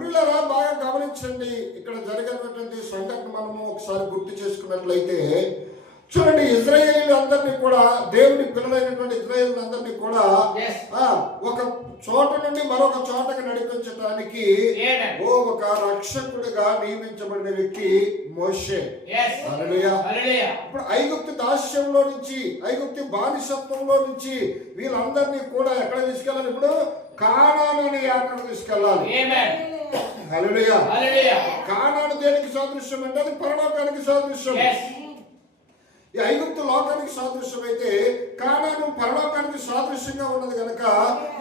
పిల్లరా బాగా గమనించండి. ఇక్కడ జరిగినటువంటి సంఘటన మనము ఒకసారి గుర్తు చేసుకున్నట్లయితే చూడండి, ఇజ్రాయేలీలు అందరినీ కూడా, దేవుని పిల్లలైనటువంటి ఇజ్రాయేలీలు అందరినీ కూడా ఒక చోట నుండి మరొక చోటకి నడిపించడానికి ఒక రక్షకుడిగా నియమించబడిన వ్యక్తి మోషే. ఇప్పుడు ఐగుప్తు దాస్యంలో నుంచి, ఐగుప్తు బానిసత్వంలో నుంచి వీళ్ళందరినీ కూడా ఎక్కడ తీసుకెళ్ళాలి? ఇప్పుడు కానాను అనే యాత్రకు తీసుకెళ్ళాలి. హల్లెలూయా. కానాను దేనికి సాదృశ్యం అంటే అది పరలోకానికి సాదృశ్యం. ఈ ఐగుప్తు లోకానికి సాదృశ్యం అయితే కానాను పరలోకానికి సాదృశ్యంగా ఉన్నది కనుక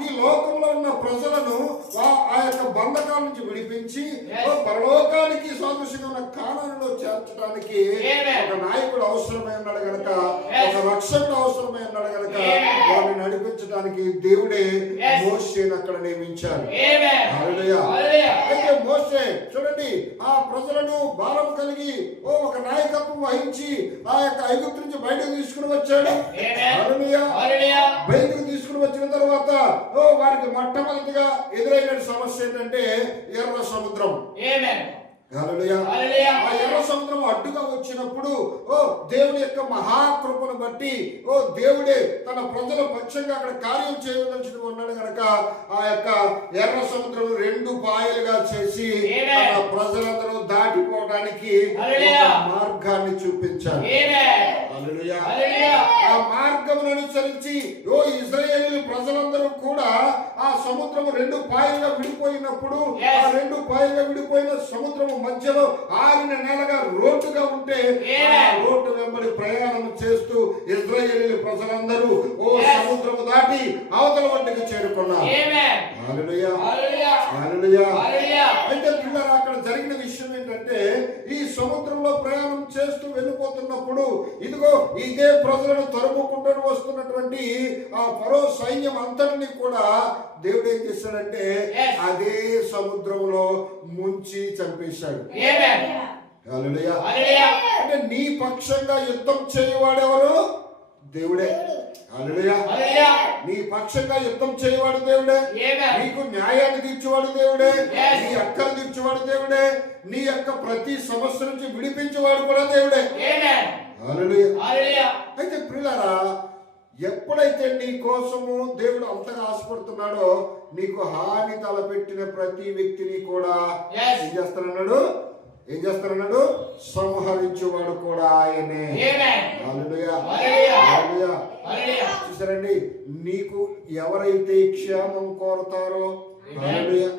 ఈ లోకంలో ఉన్న ప్రజలను ఆ యొక్క బంధకాల నుంచి విడిపించి పరలోకానికి సాదృశ్యంగా ఉన్న కానానులో చేర్చడానికి ఒక నాయకుడు అవసరమై ఉన్నాడు గనక, ఒక రక్షకుడు అవసరమై ఉన్నాడు గనక వారిని నడిపించడానికి దేవుడే మోషేని అక్కడ నియమించారు. హల్లెలూయా. అయితే మోషే చూడండి, ఆ ప్రజలను భారం కలిగి ఒక నాయకత్వం వహించి ఆ యొక్క ఐగుప్తు నుంచి బయటకు తీసుకుని వచ్చాడు. బయటకు తీసుకుని వచ్చిన తర్వాత వారికి మొట్టమొదటిగా ఎదురైన సమస్య ఏంటంటే ఎర్ర సముద్రం. ఆ ఎర్ర సముద్రం అడ్డుగా వచ్చినప్పుడు దేవుని యొక్క మహాకృపను బట్టి దేవుడే తన ప్రజల పక్షంగా అక్కడ కార్యం చేయవలసి ఉన్నాడు కనుక ఆ యొక్క ఎర్ర సముద్రం రెండు పాయలుగా చేసి తన ప్రజలందరూ దాటిపోవడానికి మార్గాన్ని చూపించారు. ఆ మార్గమును అనుసరించి ఇశ్రాయేలు ప్రజలందరూ కూడా ఆ సముద్రము రెండు పాయలుగా విడిపోయినప్పుడు ఆ రెండు పాయలుగా విడిపోయిన సముద్రము మధ్యలో ఆరిన నేలగా రోడ్డుగా ఉంటే ఆ రోడ్డు వెంబడి ప్రయాణం చేస్తూ ఇశ్రాయేలు ప్రజలందరూ సముద్రము దాటి అవతల ఒడ్డుకి చేరుకున్నారు. హల్లెలూయా. హల్లెలూయా. అయితే పిల్లలు అక్కడ జరిగిన విషయం ఏంటంటే ఈ సముద్రంలో ప్రయాణం చేస్తూ వెళ్ళిపోతున్నప్పుడు ఇదిగో ఇదే ప్రజలను తరుముకుంటూ వస్తున్నటువంటి ఆ ఫరో సైన్యం అంతటిని కూడా దేవుడు ఏం చేశాడంటే అదే సముద్రంలో ముంచి చంపేశాడు. హల్లెలూయా. అంటే నీ పక్షంగా యుద్ధం చేయవాడెవరు? దేవుడే. హల్లెలూయా. నీ పక్షంగా యుద్ధం చేయవాడు దేవుడే. నీకు న్యాయాన్ని తీర్చేవాడు దేవుడే. నీ అక్కలు తీర్చేవాడు దేవుడే. నీ యొక్క ప్రతి సమస్య నుంచి విడిపించేవాడు కూడా దేవుడే. హల్లెలూయా. అయితే ప్రియులారా, ఎప్పుడైతే నీ కోసము దేవుడు అంతగా ఆశపడుతున్నాడో నీకు హాని తలపెట్టిన ప్రతి వ్యక్తిని కూడా ఏం చేస్తారన్నాడు? సంహరించేవాడు కూడా ఆయనే. హల్లెలూయా. హల్లెలూయా. చూసారండి, నీకు ఎవరైతే క్షేమం కోరతారో హల్లెలూయా